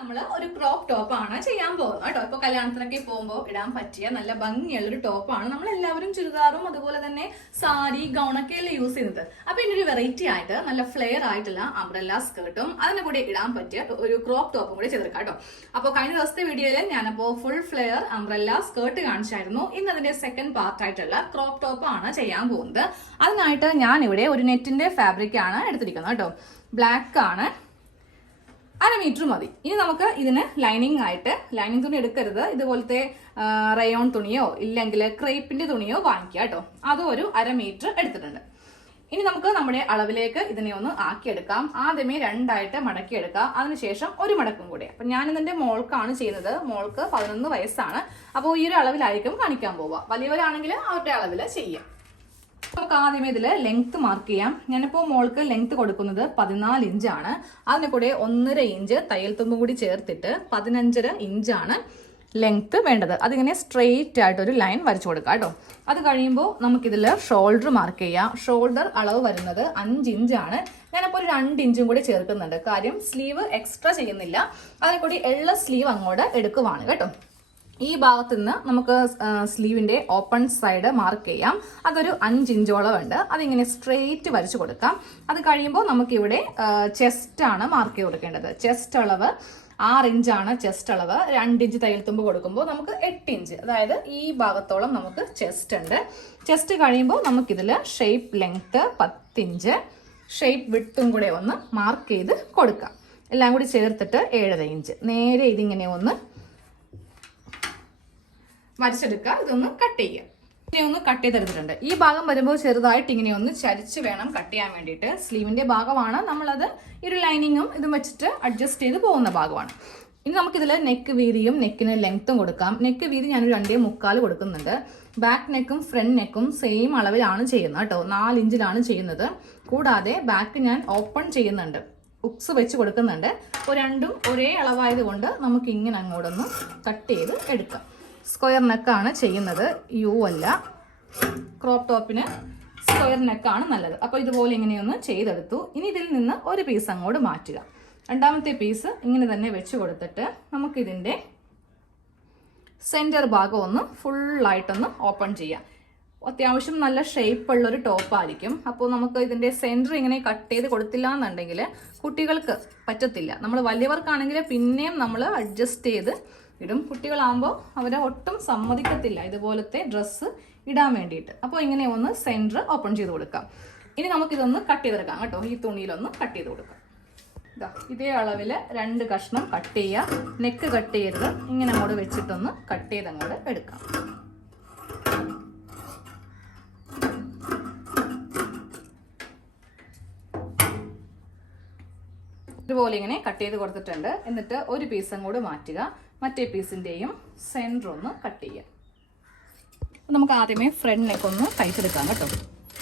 നമ്മൾ ഒരു crop top ആണ് ചെയ്യാൻ പോകുന്നത് കേട്ടോ. ഇപ്പൊ കല്യാണത്തിനൊക്കെ പോകുമ്പോൾ ഇടാൻ പറ്റിയ നല്ല ഭംഗിയുള്ളൊരു ടോപ്പാണ്. നമ്മൾ എല്ലാവരും ചുരിദാറും അതുപോലെ തന്നെ സാരി ഗൗണൊക്കെ അല്ലേ യൂസ് ചെയ്യുന്നത്. അപ്പൊ ഇതിനൊരു വെറൈറ്റി ആയിട്ട് നല്ല ഫ്ലെയർ ആയിട്ടുള്ള അംബ്രല്ല സ്കേർട്ടും അതിന് കൂടി ഇടാൻ പറ്റിയ ഒരു ക്രോപ്പ് ടോപ്പും കൂടി ചെയ്തെടുക്കാം കേട്ടോ. അപ്പോൾ കഴിഞ്ഞ ദിവസത്തെ വീഡിയോയിൽ ഞാനപ്പോ ഫുൾ ഫ്ലെയർ അംബ്രല്ല സ്കേർട്ട് കാണിച്ചായിരുന്നു. ഇന്ന് അതിന്റെ സെക്കൻഡ് പാർട്ട് ആയിട്ടുള്ള ക്രോപ്പ് ടോപ്പ് ആണ് ചെയ്യാൻ പോകുന്നത്. അതിനായിട്ട് ഞാൻ ഇവിടെ ഒരു നെറ്റിന്റെ ഫാബ്രിക് ആണ് എടുത്തിരിക്കുന്നത് കേട്ടോ. ബ്ലാക്ക് ആണ്, 1/2 മീറ്റർ മതി. ഇനി നമുക്ക് ഇതിന് ലൈനിങ് ആയിട്ട്, ലൈനിങ് തുണി എടുക്കരുത്, ഇതുപോലത്തെ റയോൺ തുണിയോ ഇല്ലെങ്കിൽ ക്രേപ്പിന്റെ തുണിയോ വാങ്ങിക്കുക കേട്ടോ. അതും ഒരു 1/2 മീറ്റർ എടുത്തിട്ടുണ്ട്. ഇനി നമുക്ക് നമ്മുടെ അളവിലേക്ക് ഇതിനെ ഒന്ന് ആക്കിയെടുക്കാം. ആദ്യമേ 2ആയിട്ട് മടക്കിയെടുക്കാം, അതിനുശേഷം ഒരു മടക്കും കൂടെ. അപ്പൊ ഞാൻ ഇതിന്റെ മോൾക്കാണ് ചെയ്യുന്നത്. മോൾക്ക് 11 വയസ്സാണ്. അപ്പോൾ ഈ ഒരു അളവിലായിരിക്കും കാണിക്കാൻ പോവുക. വലിയവരാണെങ്കിൽ അവരുടെ അളവിൽ ചെയ്യാം. നമുക്ക് ആദ്യമേ ഇതില് ലെങ്ത് മാർക്ക് ചെയ്യാം. ഞാനിപ്പോ മോൾക്ക് ലെങ്ത് കൊടുക്കുന്നത് 14 ഇഞ്ചാണ്. അതിന് കൂടെ 1.5 ഇഞ്ച് തയ്യൽ തുമ്പും കൂടി ചേർത്തിട്ട് 15.5 ഇഞ്ചാണ് ലെങ്ത് വേണ്ടത്. അതിങ്ങനെ സ്ട്രെയിറ്റ് ആയിട്ട് ഒരു ലൈൻ വരച്ചു കൊടുക്കാം കേട്ടോ. അത് കഴിയുമ്പോൾ നമുക്കിതില് ഷോൾഡർ മാർക്ക് ചെയ്യാം. ഷോൾഡർ അളവ് വരുന്നത് 5 ഇഞ്ചാണ്. ഞാനപ്പോൾ ഒരു 2 ഇഞ്ചും കൂടി ചേർക്കുന്നുണ്ട്. കാര്യം സ്ലീവ് എക്സ്ട്രാ ചെയ്യുന്നില്ല. അതിനെ കൂടി ഉള്ള സ്ലീവ് അങ്ങോട്ട് എടുക്കുവാണ് കേട്ടോ. ഈ ഭാഗത്ത് നിന്ന് നമുക്ക് സ്ലീവിന്റെ ഓപ്പൺ സൈഡ് മാർക്ക് ചെയ്യാം. അതൊരു 5 ഇഞ്ചോളം ഉണ്ട്. അതിങ്ങനെ സ്ട്രെയിറ്റ് വരച്ചു കൊടുക്കാം. അത് കഴിയുമ്പോൾ നമുക്കിവിടെ ചെസ്റ്റ് ആണ് മാർക്ക് ചെയ്ത് കൊടുക്കേണ്ടത്. ചെസ്റ്റ് അളവ് 6 ഇഞ്ചാണ് ചെസ്റ്റ് അളവ്. 2 ഇഞ്ച് തയ്യൽ തുമ്പ് കൊടുക്കുമ്പോൾ നമുക്ക് 8 ഇഞ്ച്, അതായത് ഈ ഭാഗത്തോളം നമുക്ക് ചെസ്റ്റ് ഉണ്ട്. ചെസ്റ്റ് കഴിയുമ്പോൾ നമുക്കിതിൽ ഷേപ്പ് ലെങ്ത് 10 ഇഞ്ച്, ഷേപ്പ് വിട്ടും കൂടെ ഒന്ന് മാർക്ക് ചെയ്ത് കൊടുക്കാം. എല്ലാം കൂടി ചേർത്തിട്ട് 7.5 ഇഞ്ച്. നേരെ ഇതിങ്ങനെ ഒന്ന് വരച്ചെടുക്കുക. ഇതൊന്ന് കട്ട് ചെയ്യുക. ഇങ്ങനെ ഒന്ന് കട്ട് ചെയ്തെടുത്തിട്ടുണ്ട്. ഈ ഭാഗം വരുമ്പോൾ ചെറുതായിട്ട് ഇങ്ങനെ ഒന്ന് ചരിച്ച് വേണം കട്ട് ചെയ്യാൻ വേണ്ടിയിട്ട്. സ്ലീവിന്റെ ഭാഗമാണ്, നമ്മളത് ഈ ഒരു ലൈനിങ്ങും ഇതും വെച്ചിട്ട് അഡ്ജസ്റ്റ് ചെയ്ത് പോകുന്ന ഭാഗമാണ്. ഇനി നമുക്കിതിൽ നെക്ക് വീതിയും നെക്കിന് ലെങ്ത്തും കൊടുക്കാം. നെക്ക് വീതി ഞാനൊരു 2.25 കൊടുക്കുന്നുണ്ട്. ബാക്ക് നെക്കും ഫ്രണ്ട് നെക്കും സെയിം അളവിലാണ് ചെയ്യുന്നത് കേട്ടോ. 4 ഇഞ്ചിലാണ് ചെയ്യുന്നത്. കൂടാതെ ബാക്ക് ഞാൻ ഓപ്പൺ ചെയ്യുന്നുണ്ട്, ഉക്സ് വെച്ച് കൊടുക്കുന്നുണ്ട്. അപ്പോൾ രണ്ടും ഒരേ അളവായത് കൊണ്ട് നമുക്ക് ഇങ്ങനെ അങ്ങോട്ടൊന്ന് കട്ട് ചെയ്ത് എടുക്കാം. സ്ക്വയർ നെക്കാണ് ചെയ്യുന്നത്, യു അല്ല. ക്രോപ്പ് ടോപ്പിന് സ്ക്വയർ നെക്കാണ് നല്ലത്. അപ്പോൾ ഇതുപോലെ ഇങ്ങനെയൊന്ന് ചെയ്തെടുത്തു. ഇനി ഇതിൽ നിന്ന് ഒരു പീസ് അങ്ങോട്ട് മാറ്റുക. രണ്ടാമത്തെ പീസ് ഇങ്ങനെ തന്നെ വെച്ച് കൊടുത്തിട്ട് നമുക്കിതിൻ്റെ സെൻറ്റർ ഭാഗം ഒന്ന് ഫുള്ളായിട്ടൊന്ന് ഓപ്പൺ ചെയ്യാം. അത്യാവശ്യം നല്ല ഷേപ്പുള്ളൊരു ടോപ്പായിരിക്കും. അപ്പോൾ നമുക്ക് ഇതിൻ്റെ സെൻറ്റർ ഇങ്ങനെ കട്ട് ചെയ്ത് കൊടുത്തില്ല എന്നുണ്ടെങ്കിൽ കുട്ടികൾക്ക് പറ്റത്തില്ല. നമ്മൾ വലിയവർക്കാണെങ്കിൽ പിന്നെയും നമ്മൾ അഡ്ജസ്റ്റ് ചെയ്ത് ഇടും. കുട്ടികളാകുമ്പോൾ അവരെ ഒട്ടും സമ്മതിക്കത്തില്ല ഇതുപോലത്തെ ഡ്രസ്സ് ഇടാൻ വേണ്ടിയിട്ട്. അപ്പോൾ ഇങ്ങനെ ഒന്ന് സെൻറ്റർ ഓപ്പൺ ചെയ്ത് കൊടുക്കാം. ഇനി നമുക്കിതൊന്ന് കട്ട് ചെയ്തെടുക്കാം കേട്ടോ. ഈ തുണിയിലൊന്ന് കട്ട് ചെയ്ത് കൊടുക്കാം. ഇതേ അളവിൽ 2 കഷ്ണം കട്ട് ചെയ്യുക. നെക്ക് കട്ട് ചെയ്യരുത്, ഇങ്ങനെ അങ്ങോട്ട് വെച്ചിട്ടൊന്ന് കട്ട് ചെയ്ത് അങ്ങോട്ട് എടുക്കാം. ഇതുപോലെ ഇങ്ങനെ കട്ട് ചെയ്ത് കൊടുത്തിട്ടുണ്ട്. എന്നിട്ട് ഒരു പീസ് അങ്ങോട്ട് മാറ്റുക. മറ്റേ പീസിന്റെയും സെന്റർ ഒന്ന് കട്ട് ചെയ്യുക. നമുക്ക് ആദ്യമേ ഫ്രണ്ട് നെക്ക് ഒന്ന് തയ്ച്ചെടുക്കാം കേട്ടോ.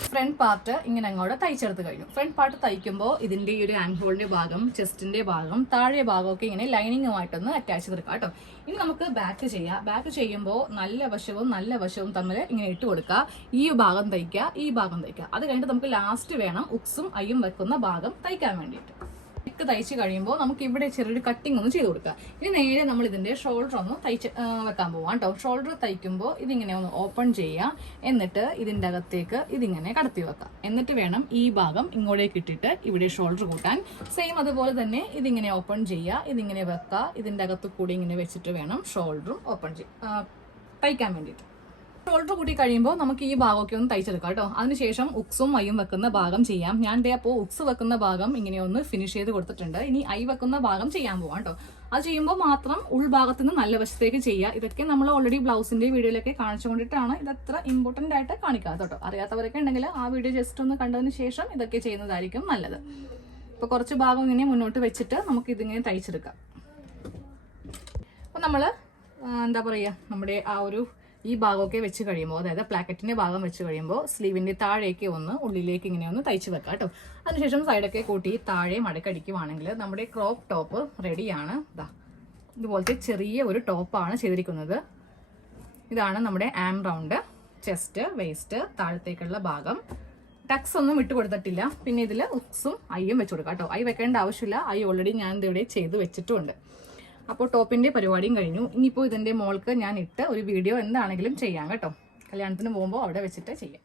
ഫ്രണ്ട് പാർട്ട് ഇങ്ങനെ അങ്ങോട്ട് തയ്ച്ചെടുത്ത് കഴിഞ്ഞു. ഫ്രണ്ട് പാർട്ട് തയ്ക്കുമ്പോൾ ഇതിന്റെ ഈ ഒരു ആംഹോളിന്റെ ഭാഗം, ചെസ്റ്റിന്റെ ഭാഗം, താഴെ ഭാഗമൊക്കെ ഇങ്ങനെ ലൈനിങ്ങുമായിട്ടൊന്ന് അറ്റാച്ച് ചെയ്തെടുക്കാം കേട്ടോ. ഇനി നമുക്ക് ബാക്ക് ചെയ്യാം. ബാക്ക് ചെയ്യുമ്പോൾ നല്ല വശവും തമ്മിൽ ഇങ്ങനെ ഇട്ട് കൊടുക്കുക. ഈ ഭാഗം തയ്ക്കുക, ഈ ഭാഗം തയ്ക്കുക. അത് കഴിഞ്ഞിട്ട് നമുക്ക് ലാസ്റ്റ് വേണം ഉക്സും അയ്യും വെക്കുന്ന ഭാഗം തയ്ക്കാൻ വേണ്ടിയിട്ട്. നെക്ക് തയ്ച്ച് കഴിയുമ്പോൾ നമുക്ക് ഇവിടെ ചെറിയൊരു കട്ടിങ് ഒന്ന് ചെയ്ത് കൊടുക്കുക. ഇനി നേരെ നമ്മൾ ഇതിന്റെ ഷോൾഡർ ഒന്ന് തയ്ച്ച് വെക്കാൻ പോവാം കേട്ടോ. ഷോൾഡർ തയ്ക്കുമ്പോൾ ഇതിങ്ങനെ ഒന്ന് ഓപ്പൺ ചെയ്യുക. എന്നിട്ട് ഇതിന്റെ അകത്തേക്ക് ഇതിങ്ങനെ കടത്തി വെക്കാം. എന്നിട്ട് വേണം ഈ ഭാഗം ഇങ്ങോട്ടേക്ക് ഇട്ടിട്ട് ഇവിടെ ഷോൾഡർ കൂട്ടാൻ. സെയിം അതുപോലെ തന്നെ ഇതിങ്ങനെ ഓപ്പൺ ചെയ്യുക, ഇതിങ്ങനെ വെക്കുക. ഇതിന്റെ അകത്ത് കൂടി ഇങ്ങനെ വെച്ചിട്ട് വേണം ഷോൾഡറും ഓപ്പൺ തയ്ക്കാൻ വേണ്ടിയിട്ട്. ഷോൾഡർ കൂട്ടി കഴിയുമ്പോൾ നമുക്ക് ഈ ഭാഗമൊക്കെ ഒന്ന് തയ്ച്ചെടുക്കാം കേട്ടോ. അതിനുശേഷം ഉക്സും ഐയും വെക്കുന്ന ഭാഗം ചെയ്യാം. ഞാൻ അപ്പോൾ ഉക്സ് വെക്കുന്ന ഭാഗം ഇങ്ങനെ ഒന്ന് ഫിനിഷ് ചെയ്ത് കൊടുത്തിട്ടുണ്ട്. ഇനി ഐ വെക്കുന്ന ഭാഗം ചെയ്യാൻ പോവാം കേട്ടോ. അത് ചെയ്യുമ്പോൾ മാത്രം ഉൾഭാഗത്ത് നിന്ന് നല്ല വശത്തേക്ക് ചെയ്യുക. ഇതൊക്കെ നമ്മൾ ഓൾറെഡി ബ്ലൗസിന്റെ വീഡിയോയിലൊക്കെ കാണിച്ചുകൊണ്ടിട്ടാണ് ഇതത്ര ഇമ്പോർട്ടന്റ് ആയിട്ട് കാണിക്കാതെ കേട്ടോ. അറിയാത്തവരൊക്കെ ഉണ്ടെങ്കിൽ ആ വീഡിയോ ജസ്റ്റ് ഒന്ന് കണ്ടതിന് ശേഷം ഇതൊക്കെ ചെയ്യുന്നതായിരിക്കും നല്ലത്. ഇപ്പൊ കുറച്ച് ഭാഗം ഇങ്ങനെ മുന്നോട്ട് വെച്ചിട്ട് നമുക്ക് ഇതിങ്ങനെ തയ്ച്ചെടുക്കാം. അപ്പൊ നമ്മള് എന്താ പറയാ, നമ്മുടെ ആ ഒരു ഈ ഭാഗമൊക്കെ വെച്ച് കഴിയുമ്പോൾ, അതായത് പ്ലാക്കറ്റിന്റെ ഭാഗം വെച്ച് കഴിയുമ്പോൾ സ്ലീവിന്റെ താഴേക്ക് ഒന്ന് ഉള്ളിലേക്ക് ഇങ്ങനെ ഒന്ന് തയ്ച്ച് വെക്കാം കേട്ടോ. അതിനുശേഷം സൈഡൊക്കെ കൂട്ടി താഴെ മടക്കടിക്കുവാണെങ്കിൽ നമ്മുടെ ക്രോപ്പ് ടോപ്പ് റെഡിയാണ്. ഇതുപോലത്തെ ചെറിയ ഒരു ടോപ്പാണ് ചെയ്തിരിക്കുന്നത്. ഇതാണ് നമ്മുടെ ആം റൗണ്ട്, ചെസ്റ്റ്, വേസ്റ്റ്, താഴത്തേക്കുള്ള ഭാഗം. ടക്സ് ഒന്നും വിട്ടു കൊടുത്തിട്ടില്ല. പിന്നെ ഇതിൽ ഉക്സും ഐയും വെച്ച് കൊടുക്കാം കേട്ടോ. ഐ വെക്കേണ്ട ആവശ്യമില്ല, ഐ ഓൾറെഡി ഞാൻ ഇവിടെ ചെയ്ത് വെച്ചിട്ടുമുണ്ട്. അപ്പോൾ ടോപ്പിന്റെ പരിപാടിയും കഴിഞ്ഞു. ഇനിയിപ്പോൾ ഇതിന്റെ മോൾക്ക് ഞാൻ ഇട്ട് ഒരു വീഡിയോ എന്താണെങ്കിലും ചെയ്യാം കേട്ടോ. കല്യാണത്തിന് പോകുമ്പോൾ അവിടെ വെച്ചിട്ട് ചെയ്യാം.